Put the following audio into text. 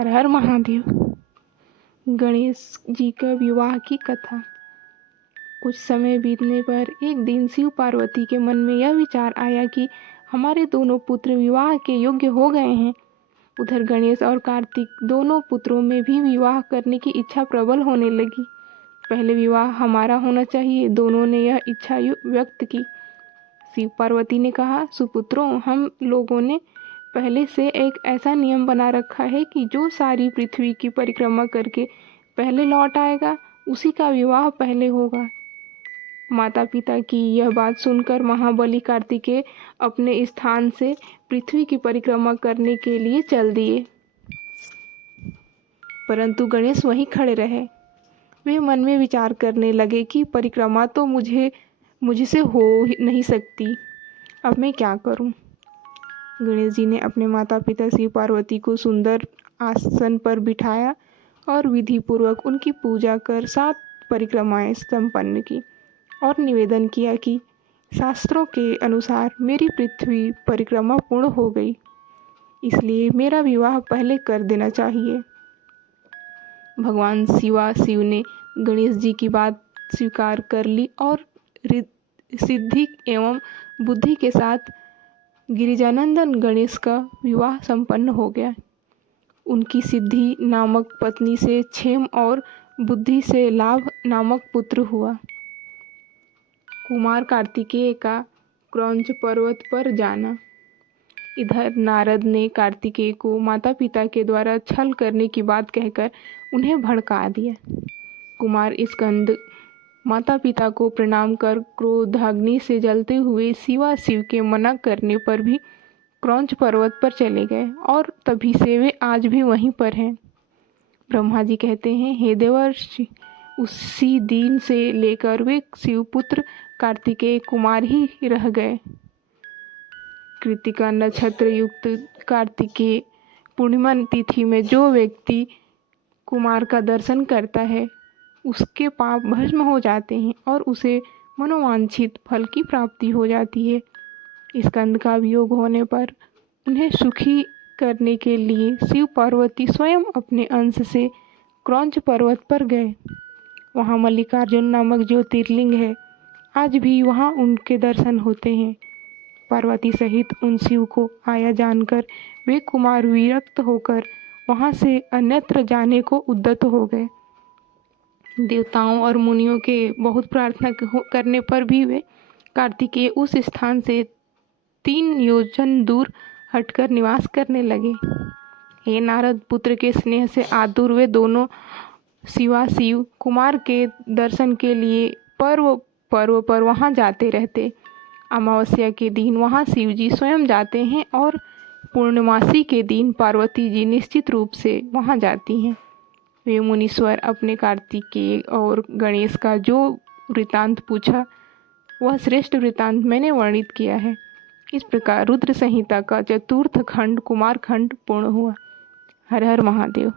हर हर महादेव। गणेश जी का विवाह की कथा। कुछ समय बीतने पर एक दिन शिव पार्वती के मन में यह विचार आया कि हमारे दोनों पुत्र विवाह के योग्य हो गए हैं। उधर गणेश और कार्तिक दोनों पुत्रों में भी विवाह करने की इच्छा प्रबल होने लगी। पहले विवाह हमारा होना चाहिए, दोनों ने यह इच्छा व्यक्त की। शिव पार्वती ने कहा, सुपुत्रों, हम लोगों ने पहले से एक ऐसा नियम बना रखा है कि जो सारी पृथ्वी की परिक्रमा करके पहले लौट आएगा उसी का विवाह पहले होगा। माता पिता की यह बात सुनकर महाबली कार्तिकेय अपने स्थान से पृथ्वी की परिक्रमा करने के लिए चल दिए, परंतु गणेश वहीं खड़े रहे। वे मन में विचार करने लगे कि परिक्रमा तो मुझसे हो नहीं सकती, अब मैं क्या करूं। गणेश जी ने अपने माता पिता शिव पार्वती को सुंदर आसन पर बिठाया और विधि पूर्वक उनकी पूजा कर 7 परिक्रमाएं संपन्न की और निवेदन किया कि शास्त्रों के अनुसार मेरी पृथ्वी परिक्रमा पूर्ण हो गई, इसलिए मेरा विवाह पहले कर देना चाहिए। भगवान शिव ने गणेश जी की बात स्वीकार कर ली और सिद्धि एवं बुद्धि के साथ गिरिजानंदन गणेश का विवाह संपन्न हो गया। उनकी सिद्धि नामक पत्नी से क्षेम और बुद्धि से लाभ नामक पुत्र हुआ। कुमार कार्तिकेय का क्रौंच पर्वत पर जाना। इधर नारद ने कार्तिकेय को माता पिता के द्वारा छल करने की बात कहकर उन्हें भड़का दिया। कुमार स्कंद माता पिता को प्रणाम कर क्रोधाग्नि से जलते हुए शिव के मना करने पर भी क्रौंच पर्वत पर चले गए और तभी से वे आज भी वहीं पर हैं। ब्रह्मा जी कहते हैं, हे देवर्षि, उसी दिन से लेकर वे शिवपुत्र कार्तिकेय कुमार ही रह गए। कृतिका नक्षत्र युक्त कार्तिकेय पूर्णिमा तिथि में जो व्यक्ति कुमार का दर्शन करता है उसके पाप भस्म हो जाते हैं और उसे मनोवांछित फल की प्राप्ति हो जाती है। स्कंद का वियोग होने पर उन्हें सुखी करने के लिए शिव पार्वती स्वयं अपने अंश से क्रौंच पर्वत पर गए। वहाँ मल्लिकार्जुन नामक ज्योतिर्लिंग है, आज भी वहाँ उनके दर्शन होते हैं। पार्वती सहित उन शिव को आया जानकर वे कुमार विरक्त होकर वहाँ से अन्यत्र जाने को उद्यत हो गए। देवताओं और मुनियों के बहुत प्रार्थना करने पर भी वे कार्तिकेय उस स्थान से 3 योजन दूर हटकर निवास करने लगे। हे नारद, पुत्र के स्नेह से आतुर वे दोनों शिव कुमार के दर्शन के लिए पर्व पर वहां जाते रहते। अमावस्या के दिन वहां शिव जी स्वयं जाते हैं और पूर्णमासी के दिन पार्वती जी निश्चित रूप से वहां जाती हैं। वे मुनीश्वर अपने कार्तिकेय और गणेश का जो वृतांत पूछा वह श्रेष्ठ वृतांत मैंने वर्णित किया है। इस प्रकार रुद्र संहिता का 4th खंड कुमार खंड पूर्ण हुआ। हर हर महादेव।